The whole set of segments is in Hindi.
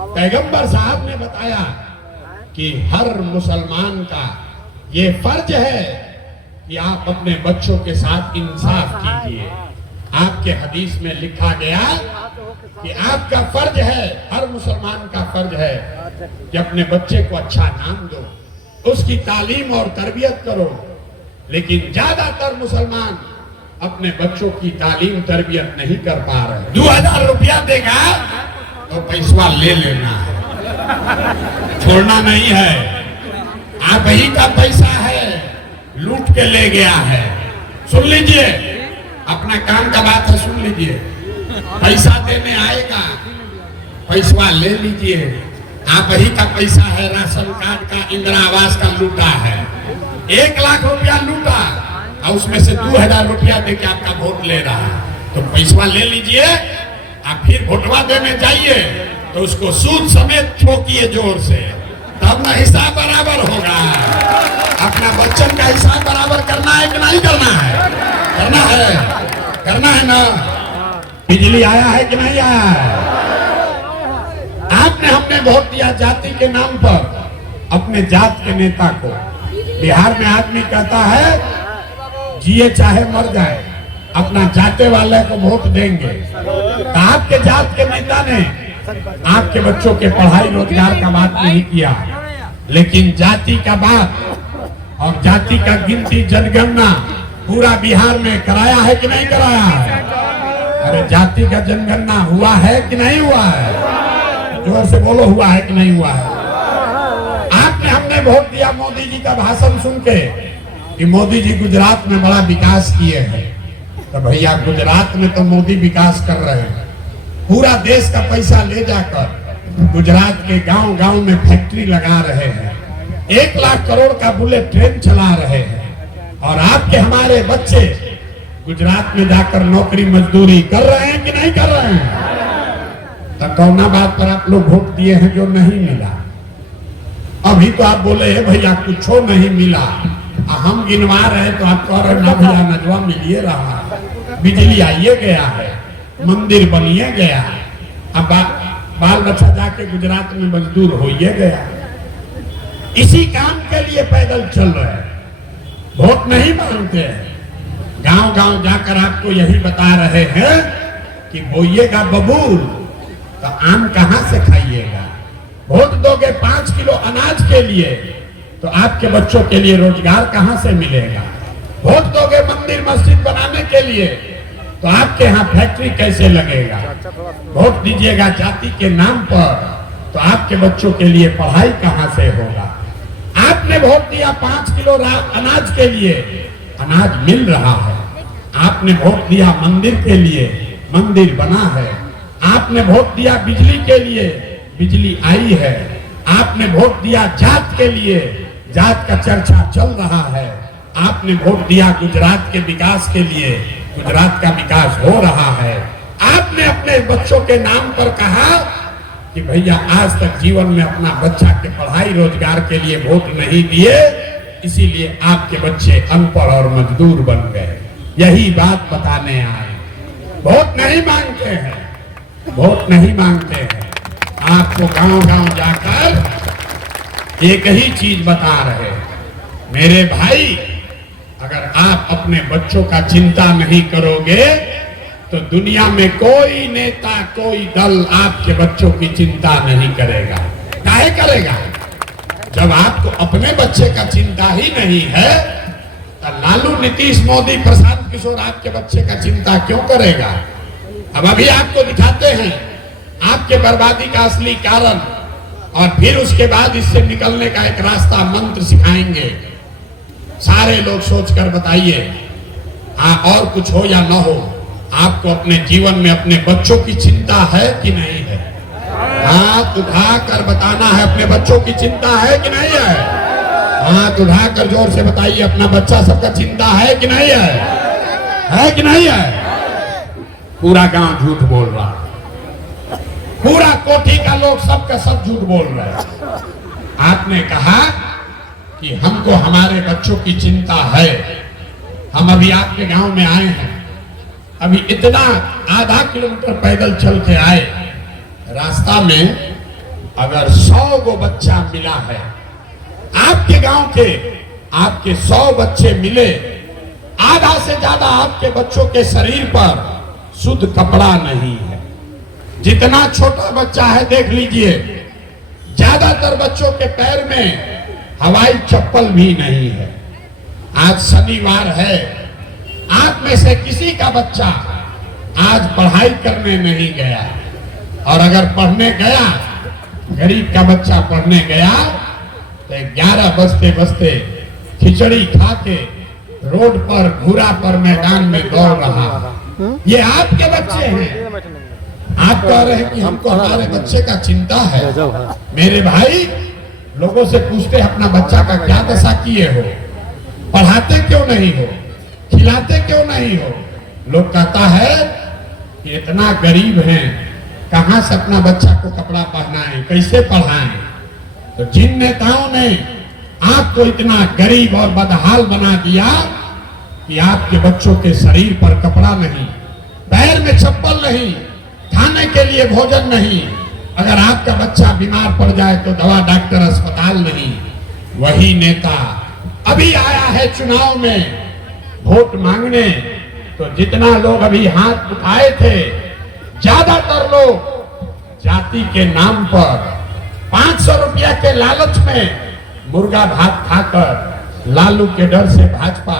पैगंबर साहब ने बताया कि हर मुसलमान का ये फर्ज है कि आप अपने बच्चों के साथ इंसाफ कीजिए। आपके हदीस में लिखा गया कि आपका फर्ज है, हर मुसलमान का फर्ज है कि अपने बच्चे को अच्छा नाम दो, उसकी तालीम और तरबियत करो। लेकिन ज्यादातर मुसलमान अपने बच्चों की तालीम तरबियत नहीं कर पा रहे। 2000 रुपया देगा तो पैसा ले लेना है, छोड़ना नहीं है। आप ही का पैसा है, लूट के ले गया है। सुन लीजिए, अपना काम का बात है, सुन लीजिए। पैसा देने आएगा, पैसा ले लीजिए। आप ही का पैसा है, राशन कार्ड का, इंदिरा आवास का लूटा है। 1 लाख रुपया लूटा और उसमें से 2000 रुपया देके आपका वोट ले रहा है। तो पैसा ले लीजिए, आप फिर वोटवा देने जाइए तो उसको सूद समेत ठोकिए जोर से, तब ना हिसाब बराबर होगा। अपना बच्चन का हिसाब बराबर करना है कि नहीं करना है? करना है, करना है ना। बिजली आया है कि नहीं आया है? आपने हमने वोट दिया जाति के नाम पर अपने जात के नेता को। बिहार में आदमी कहता है जिए चाहे मर जाए, अपना जाते वाले को वोट देंगे। तो आपके जात के नेता ने आपके बच्चों के पढ़ाई रोजगार का बात नहीं किया, लेकिन जाति का बात और जाति का गिनती जनगणना पूरा बिहार में कराया है कि नहीं कराया है? अरे जाति का जनगणना हुआ है कि नहीं हुआ है? जोर से बोलो, हुआ है कि नहीं हुआ है? आपने हमने वोट दिया मोदी जी का भाषण सुन के कि मोदी जी गुजरात में बड़ा विकास किए हैं। तो भैया गुजरात में तो मोदी विकास कर रहे हैं, पूरा देश का पैसा ले जाकर गुजरात के गांव-गांव में फैक्ट्री लगा रहे हैं, 1 लाख करोड़ का बुलेट ट्रेन चला रहे हैं। और आपके हमारे बच्चे गुजरात में जाकर नौकरी मजदूरी कर रहे हैं कि नहीं कर रहे हैं? तो कौना बात पर आप लोग वोट दिए हैं जो नहीं मिला? अभी तो आप बोले भैया कुछ नहीं मिला, हम गिनवा रहे तो आप कह रहे ना भैया नजवा मिलिए रहा है, बिजली आइए गया है, मंदिर बनिए गया है, अब बाल बच्चा जाके गुजरात में मजदूर होइए गया। इसी काम के लिए पैदल चल रहे हैं, वोट नहीं मांगते हैं। गांव-गांव जाकर आपको यही बता रहे हैं कि बोइएगा बबूल तो आम कहां से खाइएगा। वोट दोगे 5 किलो अनाज के लिए तो आपके बच्चों के लिए रोजगार कहां से मिलेगा। वोट दोगे मंदिर मस्जिद बनाने के लिए तो आपके यहाँ फैक्ट्री कैसे लगेगा। वोट दीजिएगा जाति के नाम पर तो आपके बच्चों के लिए पढ़ाई कहां से होगा। आपने वोट दिया 5 किलो अनाज के लिए, अनाज मिल रहा है। आपने वोट दिया मंदिर के लिए, मंदिर बना है। आपने वोट दिया बिजली के लिए, बिजली आई है। आपने वोट दिया जात के लिए, जात का चर्चा चल रहा है। आपने वोट दिया गुजरात के विकास के लिए, गुजरात का विकास हो रहा है। आपने अपने बच्चों के नाम पर कहा कि भैया आज तक जीवन में अपना बच्चा के पढ़ाई रोजगार के लिए वोट नहीं दिए, इसीलिए आपके बच्चे अनपढ़ और मजदूर बन गए। यही बात बताने आए। वोट नहीं मांगते हैं, वोट नहीं मांगते हैं। आपको गांव-गांव जाकर एक ही चीज बता रहे, मेरे भाई अगर आप अपने बच्चों का चिंता नहीं करोगे तो दुनिया में कोई नेता कोई दल आपके बच्चों की चिंता नहीं करेगा। काहे करेगा? जब आपको अपने बच्चे का चिंता ही नहीं है तो लालू नीतीश मोदी प्रशांत किशोर आपके बच्चे का चिंता क्यों करेगा। अब अभी आपको दिखाते हैं आपके बर्बादी का असली कारण, और फिर उसके बाद इससे निकलने का एक रास्ता मंत्र सिखाएंगे। सारे लोग सोचकर बताइए, और कुछ हो या न हो, आपको अपने जीवन में अपने बच्चों की चिंता है कि नहीं है? हाथ उठाकर बताना है, अपने बच्चों की चिंता है कि नहीं है? हाथ उठाकर जोर से बताइए, अपना बच्चा सबका चिंता है कि नहीं है? है कि नहीं है? पूरा गांव झूठ बोल रहा है, पूरा कोठी का लोग सबका सब झूठ बोल रहे हैं। आपने कहा कि हमको हमारे बच्चों की चिंता है। हम अभी आपके गांव में आए हैं, अभी इतना आधा किलोमीटर पैदल चल के आए, रास्ता में अगर 100 गो बच्चा मिला है, आपके गांव के आपके 100 बच्चे मिले, आधा से ज्यादा आपके बच्चों के शरीर पर शुद्ध कपड़ा नहीं है। जितना छोटा बच्चा है देख लीजिए, ज्यादातर बच्चों के पैर में हवाई चप्पल भी नहीं है। आज शनिवार है, आप में से किसी का बच्चा आज पढ़ाई करने नहीं गया, और अगर पढ़ने गया, गरीब का बच्चा पढ़ने गया तो 11 बजते बजते खिचड़ी खा के रोड पर घूरा पर मैदान में दौड़ रहा। ये आपके बच्चे हैं। आप कह रहे हैं कि हमको हमारे बच्चे का चिंता है। मेरे भाई, लोगों से पूछते अपना बच्चा का क्या दशा किए हो, पढ़ाते क्यों नहीं हो, खिलाते क्यों नहीं हो। लोग कहता है कि इतना गरीब हैं, कहां से अपना बच्चा को कपड़ा पहनाएं, कैसे पढ़ाएं। तो जिन नेताओं ने आपको इतना गरीब और बदहाल बना दिया कि आपके बच्चों के शरीर पर कपड़ा नहीं, पैर में चप्पल नहीं, खाने के लिए भोजन नहीं, अगर आपका बच्चा बीमार पड़ जाए तो दवा डॉक्टर अस्पताल नहीं, वही नेता अभी आया है चुनाव में वोट मांगने। तो जितना लोग अभी हाथ उठाए थे, ज्यादातर लोग जाति के नाम पर 500 रुपया के लालच में मुर्गा भात खाकर लालू के डर से भाजपा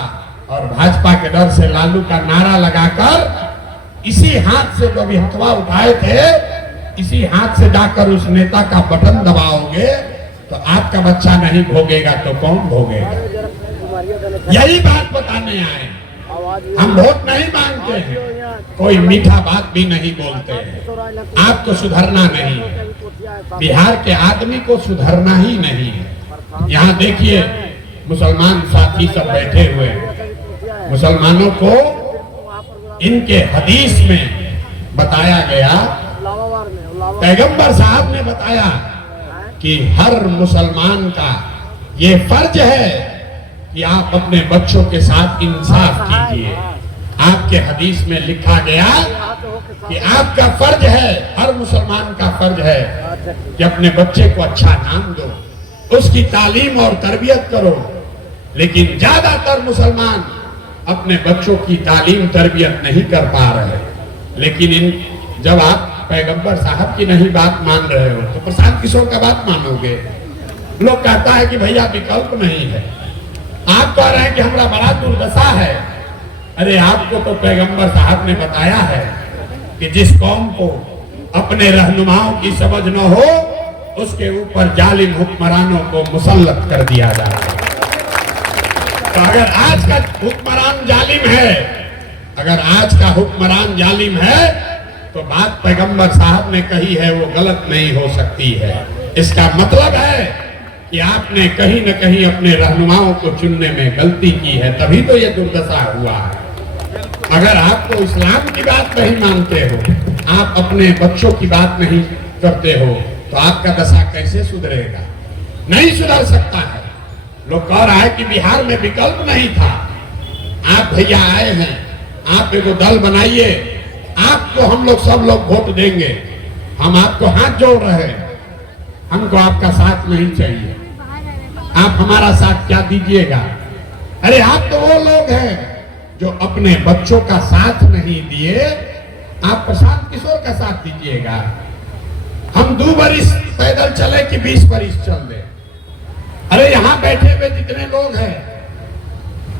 और भाजपा के डर से लालू का नारा लगाकर इसी हाथ से जो भी हथवा उठाए थे, इसी हाथ से जाकर उस नेता का बटन दबाओगे तो आपका बच्चा नहीं भोगेगा तो कौन भोगेगा। यही बात बताने आए। हम वोट नहीं मांगते हैं, कोई मीठा बात भी नहीं बोलते हैं। आपको सुधरना नहीं है, बिहार के आदमी को सुधरना ही नहीं है। यहाँ देखिए, मुसलमान साथी सब बैठे हुए हैं। मुसलमानों को इनके हदीस में बताया गया, पैगंबर साहब ने बताया कि हर मुसलमान का ये फर्ज है कि आप अपने बच्चों के साथ इंसाफ कीजिए। आपके हदीस में लिखा गया कि आपका फर्ज है, हर मुसलमान का फर्ज है कि अपने बच्चे को अच्छा नाम दो, उसकी तालीम और तरबियत करो। लेकिन ज्यादातर मुसलमान अपने बच्चों की तालीम तरबियत नहीं कर पा रहे। लेकिन जब आप पैगंबर साहब की नहीं बात मान रहे हो तो प्रशांत किशोर का बात मानोगे। लोग कहता है कि भैया विकल्प नहीं है। आप कह रहे हैं कि हमारा बड़ा दुर्दशा है। अरे आपको तो पैगंबर साहब ने बताया है कि जिस कौम को अपने रहनुमाओं की समझ न हो, उसके ऊपर जालिम हुक्मरानों को मुसल्लत कर दिया जाए। तो अगर आज का हुक्मरान जालिम है, अगर आज का हुक्मरान जालिम है, तो बात पैगंबर साहब ने कही है वो गलत नहीं हो सकती है। इसका मतलब है कि आपने कहीं न कहीं अपने रहनुमाओं को चुनने में गलती की है, तभी तो ये दुर्दशा हुआ है। अगर आपको इस्लाम की बात नहीं मानते हो, आप अपने बच्चों की बात नहीं करते हो, तो आपका दशा कैसे सुधरेगा? नहीं सुधर सकता है। लोग कह रहा है कि बिहार में विकल्प नहीं था। आप भैया आए हैं, आप एगो दल बनाइए, आपको हम लोग सब लोग वोट देंगे। हम आपको हाथ जोड़ रहे हैं, हमको आपका साथ नहीं चाहिए। आप हमारा साथ क्या दीजिएगा? अरे आप तो वो लोग हैं जो अपने बच्चों का साथ नहीं दिए, आप प्रशांत किशोर का साथ दीजिएगा। हम 2 बरिस पैदल चले कि 20 बरिस चल दे। अरे यहाँ बैठे हुए जितने लोग हैं,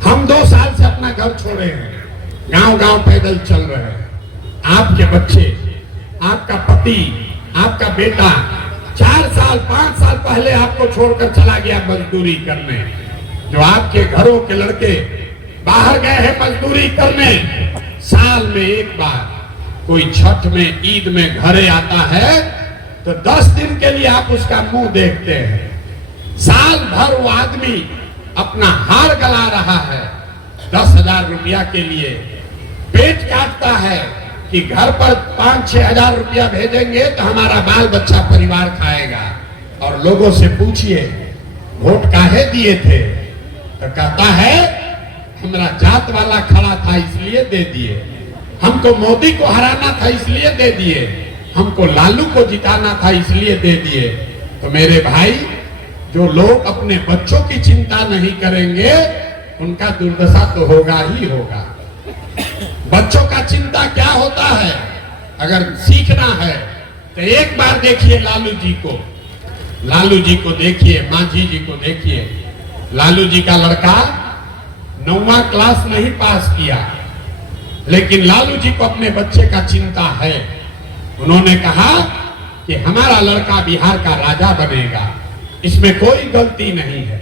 हम 2 साल से अपना घर छोड़े हैं, गांव गांव पैदल चल रहे हैं। आपके बच्चे, आपका पति, आपका बेटा 4 साल 5 साल पहले आपको छोड़कर चला गया मजदूरी करने। जो आपके घरों के लड़के बाहर गए हैं मजदूरी करने, साल में एक बार कोई छठ में, ईद में घरे आता है तो 10 दिन के लिए आप उसका मुंह देखते हैं। साल भर वो आदमी अपना हार गला रहा है 10,000 रुपया के लिए, पेट काटता है कि घर पर 5-6 हजार रुपया भेजेंगे तो हमारा बाल बच्चा परिवार खाएगा। और लोगों से पूछिए वोट काहे दिए थे, तो कहता है हमारा जात वाला खड़ा था इसलिए दे दिए, हमको मोदी को हराना था इसलिए दे दिए। हमको लालू को जिताना था इसलिए दे दिए। तो मेरे भाई, जो लोग अपने बच्चों की चिंता नहीं करेंगे उनका दुर्दशा तो होगा ही होगा। बच्चों का चिंता क्या होता है अगर सीखना है तो एक बार देखिए लालू जी को देखिए, मांझी जी को देखिए। लालू जी का लड़का 9वां क्लास नहीं पास किया, लेकिन लालू जी को अपने बच्चे का चिंता है। उन्होंने कहा कि हमारा लड़का बिहार का राजा बनेगा, इसमें कोई गलती नहीं है।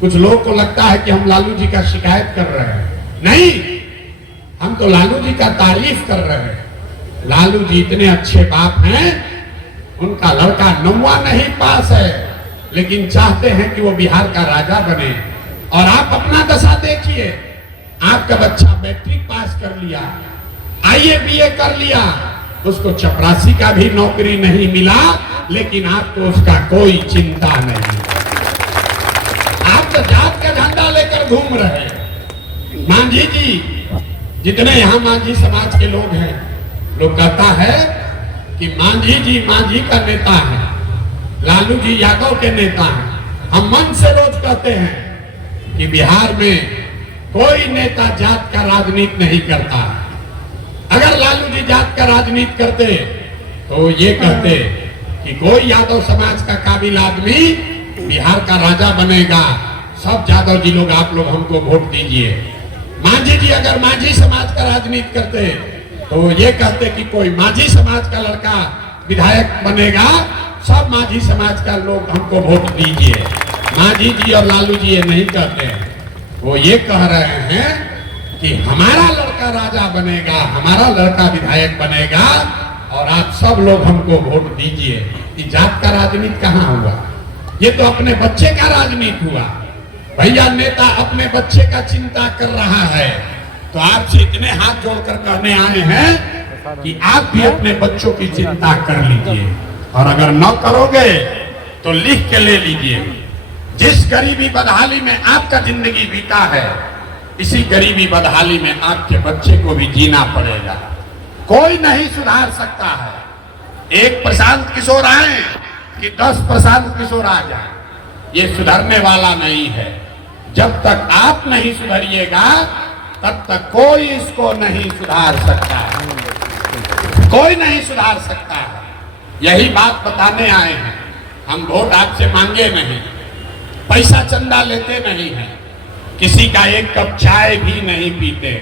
कुछ लोगों को लगता है कि हम लालू जी का शिकायत कर रहे हैं, नहीं, हम तो लालू जी का तारीफ कर रहे हैं। लालू जी इतने अच्छे बाप हैं, उनका लड़का 9वां नहीं पास है, लेकिन चाहते हैं कि वो बिहार का राजा बने। और आप अपना दशा देखिए, आपका बच्चा मैट्रिक पास कर लिया, IAA BA कर लिया, उसको चपरासी का भी नौकरी नहीं मिला, लेकिन आपको उसका कोई चिंता नहीं। आप तो जात का झंडा लेकर घूम रहे हैं। मांझी जी, जितने यहाँ मांझी समाज के लोग हैं, लोग कहता है कि मांझी जी मांझी का नेता है, लालू जी यादव के नेता हैं। हम मन से रोज कहते हैं कि बिहार में कोई नेता जात का राजनीति नहीं करता। अगर लालू जी जात का राजनीति करते तो ये कहते कि कोई यादव समाज का काबिल आदमी बिहार का राजा बनेगा, सब यादव जी लोग आप लोग हमको वोट दीजिए। मांझी जी अगर मांझी समाज का राजनीति करते तो ये कहते कि कोई मांझी समाज का लड़का विधायक बनेगा, सब मांझी समाज का लोग हमको वोट दीजिए। मांझी जी और लालू जी ये नहीं कहते हैं, वो ये कह रहे हैं कि हमारा लड़का राजा बनेगा, हमारा लड़का विधायक बनेगा और आप सब लोग हमको वोट दीजिए। कि जात का राजनीति कहाँ हुआ? ये तो अपने बच्चे का राजनीति हुआ। भैया, नेता अपने बच्चे का चिंता कर रहा है, तो आपसे इतने हाथ जोड़कर कहने आए हैं कि आप भी अपने बच्चों की चिंता कर लीजिए, और अगर न करोगे तो लिख के ले लीजिए। जिस गरीबी बदहाली में आपका जिंदगी बीता है, इसी गरीबी बदहाली में आपके बच्चे को भी जीना पड़ेगा। कोई नहीं सुधार सकता है। एक प्रशांत किशोर आए कि 10 प्रशांत किशोर आ जाए, ये सुधरने वाला नहीं है। जब तक आप नहीं सुधरिएगा तब तक कोई इसको नहीं सुधार सकता है, कोई नहीं सुधार सकता है। यही बात बताने आए हैं। हम वोट आपसे मांगे नहीं, पैसा चंदा लेते नहीं हैं, किसी का एक कप चाय भी नहीं पीते,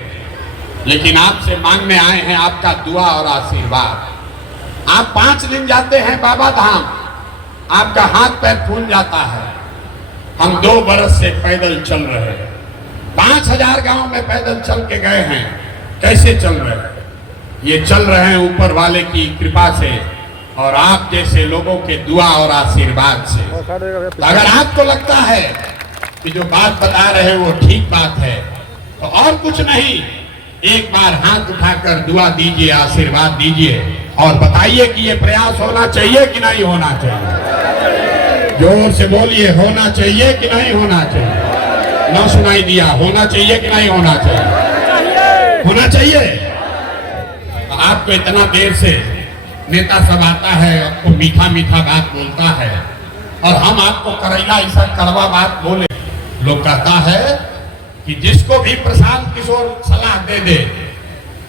लेकिन आपसे मांगने आए हैं आपका दुआ और आशीर्वाद। आप 5 दिन जाते हैं बाबा धाम, आपका हाथ पैर फूल जाता है। हम 2 बरस से पैदल चल रहे हैं, 5000 गांव में पैदल चल के गए हैं। कैसे चल रहे हैं? ये चल रहे हैं ऊपर वाले की कृपा से और आप जैसे लोगों के दुआ और आशीर्वाद से। तो अगर आपको लगता है कि जो बात बता रहे हैं वो ठीक बात है, तो और कुछ नहीं, एक बार हाथ उठाकर दुआ दीजिए, आशीर्वाद दीजिए और बताइए कि ये प्रयास होना चाहिए कि नहीं होना चाहिए। जोर से बोलिए, होना चाहिए कि नहीं होना चाहिए। ना सुनाई दिया, होना चाहिए कि नहीं होना चाहिए? होना चाहिए। आपको इतना देर से नेता सब आता है, आपको मीठा मीठा बात बोलता है, और हम आपको करैला ऐसा कड़वा बात बोले। लोग कहता है कि जिसको भी प्रशांत किशोर सलाह दे दे,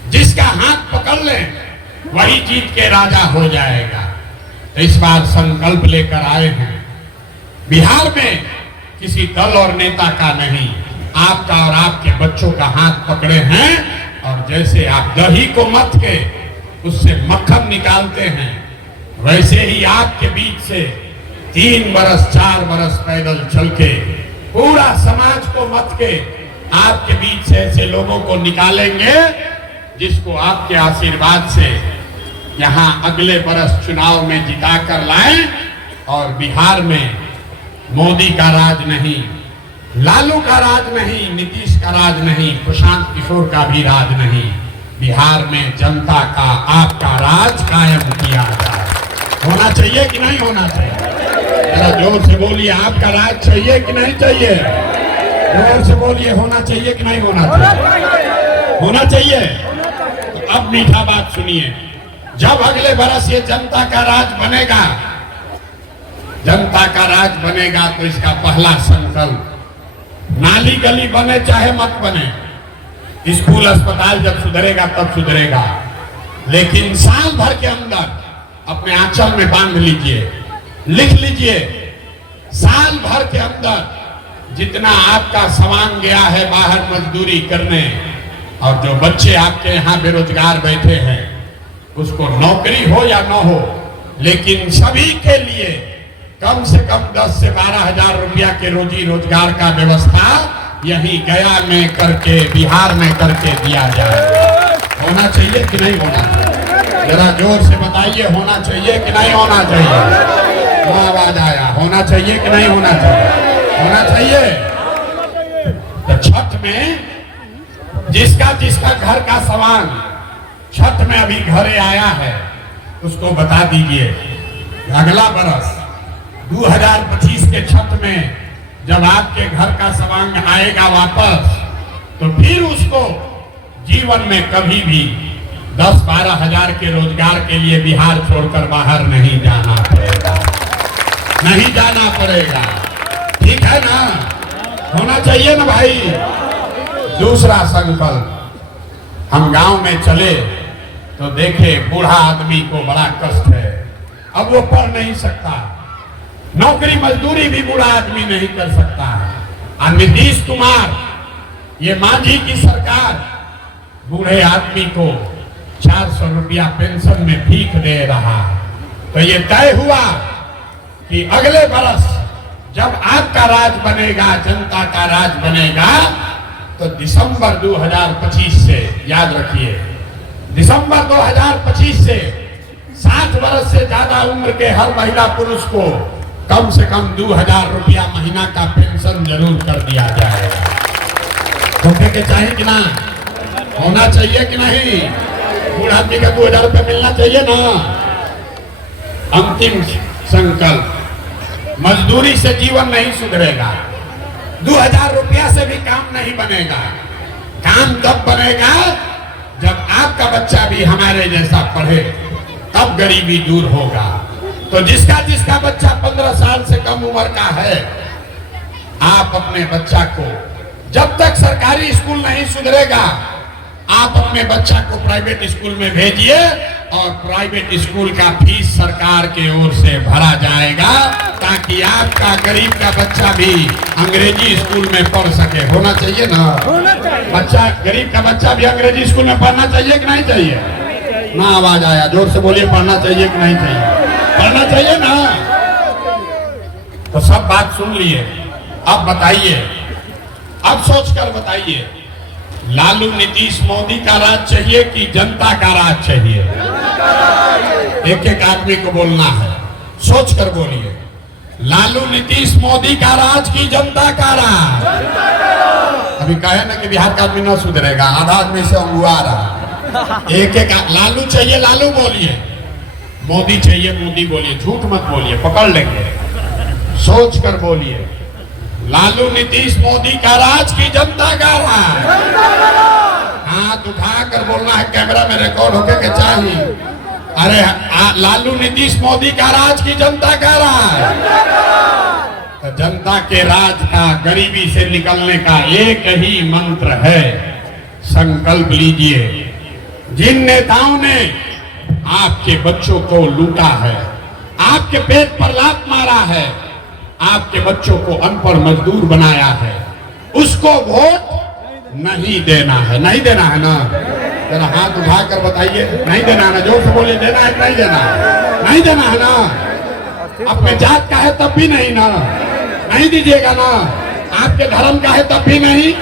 जिसका हाथ पकड़ ले, वही जीत के राजा हो जाएगा। तो इस बार संकल्प लेकर आए हैं, बिहार में किसी दल और नेता का नहीं, आपका और आपके बच्चों का हाथ पकड़े हैं, और जैसे आप दही को मथ के उससे मक्खन निकालते हैं, वैसे ही आपके बीच से 3 बरस 4 बरस पैदल चल के पूरा समाज को मथ के आपके बीच से ऐसे लोगों को निकालेंगे जिसको आपके आशीर्वाद से यहाँ अगले बरस चुनाव में जिता कर लाएं। और बिहार में मोदी का राज नहीं, लालू का राज नहीं, नीतीश का राज नहीं, प्रशांत किशोर का भी राज नहीं, बिहार में जनता का, आपका राज कायम किया जाए। होना चाहिए कि नहीं होना चाहिए? जरा जोर से बोलिए, आपका राज चाहिए कि नहीं चाहिए? जोर से बोलिए, होना चाहिए कि नहीं होना चाहिए? होना चाहिए। तो अब मीठा बात सुनिए, जब अगले बरस ये जनता का राज बनेगा, जनता का राज बनेगा, तो इसका पहला संकल्प, नाली गली बने चाहे मत बने, स्कूल अस्पताल जब सुधरेगा तब सुधरेगा, लेकिन साल भर के अंदर अपने आंचल में बांध लीजिए, लिख लीजिए, साल भर के अंदर जितना आपका सामान गया है बाहर मजदूरी करने, और जो बच्चे आपके यहाँ बेरोजगार बैठे हैं, उसको नौकरी हो या न हो, लेकिन सभी के लिए कम से कम 10 से 12 हजार रुपया के रोजी रोजगार का व्यवस्था यही गया में करके, बिहार में करके दिया जाए। होना चाहिए कि नहीं होना चाहिए? जरा जोर से बताइए, होना चाहिए कि नहीं होना चाहिए? आवाज आया, होना चाहिए कि नहीं होना चाहिए? होना चाहिए। तो छठ में जिसका जिसका घर का सामान छठ में अभी घरे आया है, उसको बता दीजिए अगला बरस 2025 के छठ में जब आपके घर का सामान आएगा वापस, तो फिर उसको जीवन में कभी भी 10-12 हजार के रोजगार के लिए बिहार छोड़कर बाहर नहीं जाना पड़ेगा, नहीं जाना पड़ेगा। ठीक है ना? होना चाहिए ना भाई। दूसरा संकल्प, हम गांव में चले तो देखे बूढ़ा आदमी को बड़ा कष्ट है, अब वो पढ़ नहीं सकता, नौकरी मजदूरी भी बूढ़ा आदमी नहीं कर सकता है। और नीतीश कुमार, ये मांझी की सरकार बूढ़े आदमी को 400 रुपया पेंशन में भीख दे रहा है। तो ये तय हुआ कि अगले बरस जब आपका राज बनेगा, जनता का राज बनेगा, तो दिसंबर 2025 से, याद रखिए, दिसंबर 2025 से 60 वर्ष से ज्यादा उम्र के हर महिला पुरुष को कम से कम 2000 रुपया महीना का पेंशन जरूर कर दिया जाएगा। होने के चाहिए कि ना? होना चाहिए कि नहीं? बूढ़ा आदमी का 2000 रुपया मिलना चाहिए ना। अंतिम संकल्प, मजदूरी से जीवन नहीं सुधरेगा, 2000 रुपया से भी काम नहीं बनेगा। काम तब बनेगा जब आपका बच्चा भी हमारे जैसा पढ़े, तब गरीबी दूर होगा। तो जिसका जिसका बच्चा 15 साल से कम उम्र का है, आप अपने बच्चा को, जब तक सरकारी स्कूल नहीं सुधरेगा, आप अपने बच्चा को प्राइवेट स्कूल में भेजिए, और प्राइवेट स्कूल का फीस सरकार के ओर से भरा जाएगा, ताकि आपका गरीब का बच्चा भी अंग्रेजी स्कूल में पढ़ सके। होना चाहिए ना? बच्चा, गरीब का बच्चा भी अंग्रेजी स्कूल में पढ़ना चाहिए कि नहीं चाहिए? ना, आवाज आया, जोर से बोलिए, पढ़ना चाहिए कि नहीं चाहिए? पढ़ना चाहिए ना। तो सब बात सुन लिए, अब बताइए, अब सोचकर बताइए, लालू नीतीश मोदी का राज चाहिए कि जनता का राज चाहिए? एक एक आदमी को बोलना है, सोच कर बोलिए, लालू नीतीश मोदी का राज की जनता का राज? अभी कहे ना कि बिहार का आदमी न सुधरेगा, आधा आदमी से अंगुआ रहा। एक एक लालू चाहिए, लालू बोलिए, मोदी चाहिए, मोदी बोलिए, झूठ मत बोलिए, पकड़ लेंगे। सोच कर बोलिए, लालू नीतीश मोदी का राज की जनता का राज? हाथ उठाकर बोलना है, कैमरा में रिकॉर्ड होके के चाहिए। अरे लालू नीतीश मोदी का राज की जनता का राज? तो जनता के राज का, गरीबी से निकलने का एक ही मंत्र है, संकल्प लीजिए। जिन नेताओं ने आपके बच्चों को लूटा है, आपके पेट पर लात मारा है, आपके बच्चों को अनपढ़ मजदूर बनाया है, उसको वोट नहीं देना है। नहीं देना है ना? जरा हाथ उठाकर बताइए, नहीं देना है ना? जोर से बोलिए, देना है कि नहीं देना है? नहीं देना है ना? अपने जात का है तब भी नहीं ना? नहीं दीजिएगा ना? आपके धर्म का है तब भी नहीं?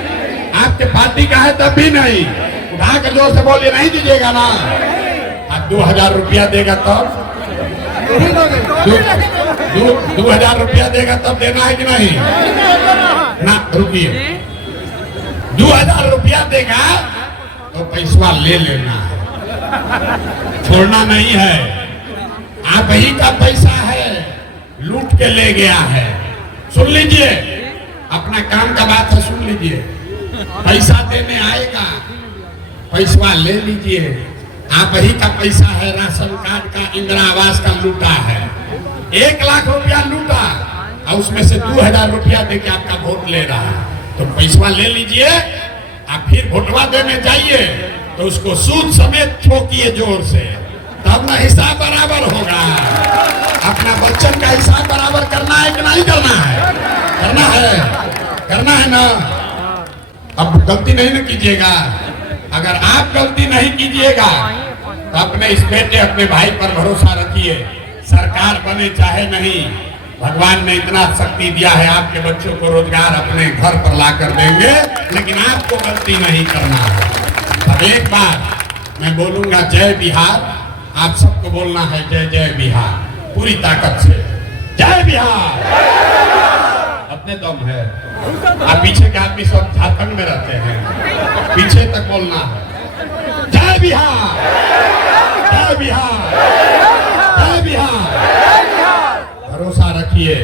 आपके पार्टी का है तब भी नहीं? उठाकर जोर से बोलिए, नहीं दीजिएगा ना? अब 2000 रुपया देगा तब? 2000 रुपया देगा तब देना है कि नहीं? ना, रुकिए, 2000 रुपया देगा तो पैसा ले लेना है, छोड़ना नहीं है। आप ही का पैसा है, लूट के ले गया है। सुन लीजिए, अपना काम का बात है, सुन लीजिए। पैसा देने आएगा, पैसा ले लीजिए, आप ही का पैसा है, राशन कार्ड का, इंदिरा आवास का लूटा है। 1 लाख रुपया लूटा और उसमें से 2000 रुपया देके आपका वोट ले रहा है। तो पैसा ले लीजिए, आप फिर वोटवा देने जाइए तो उसको सूद समेत ठोकिए जोर से, तब ना हिसाब बराबर होगा। अपना बच्चन का हिसाब बराबर करना है कि नहीं करना है? करना है, करना है ना। अब गलती नहीं ना कीजिएगा। अगर आप गलती नहीं कीजिएगा तो अपने इस बेटे, अपने भाई पर भरोसा रखिए। सरकार बने चाहे नहीं, भगवान ने इतना शक्ति दिया है, आपके बच्चों को रोजगार अपने घर पर ला कर देंगे, लेकिन आपको गलती नहीं करना है। अब एक बार मैं बोलूंगा जय बिहार, आप सबको बोलना है जय जय बिहार, पूरी ताकत से जय बिहार। अपने दम है। आप पीछे के आदमी सब झारखंड में रहते हैं, पीछे तक बोलना है जय बिहार, जय बिहार, जय बिहार। भरोसा रखिए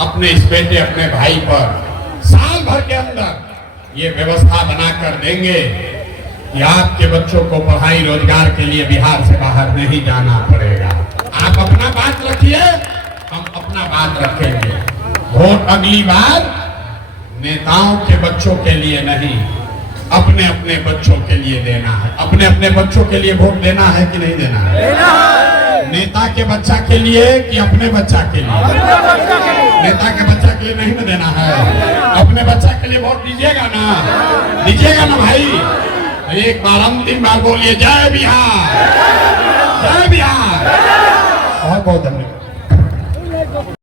अपने इस बेटे, अपने भाई पर। साल भर के अंदर ये व्यवस्था बनाकर देंगे कि आपके बच्चों को पढ़ाई रोजगार के लिए बिहार से बाहर नहीं जाना पड़ेगा। आप अपना बात रखिए, हम अपना बात रखेंगे। वोट अगली बार नेताओं के बच्चों के लिए नहीं, अपने अपने बच्चों के लिए देना है। अपने अपने बच्चों के लिए वोट देना है कि नहीं देना है? नेता के बच्चा के लिए कि अपने बच्चा के लिए? नेता के बच्चा के लिए नहीं ना देना है, अपने बच्चा के लिए वोट दीजिएगा ना, दीजिएगा ना भाई। एक बार अंतिम बार बोलिए जय बिहार, जय बिहार। बहुत बहुत धन्यवाद।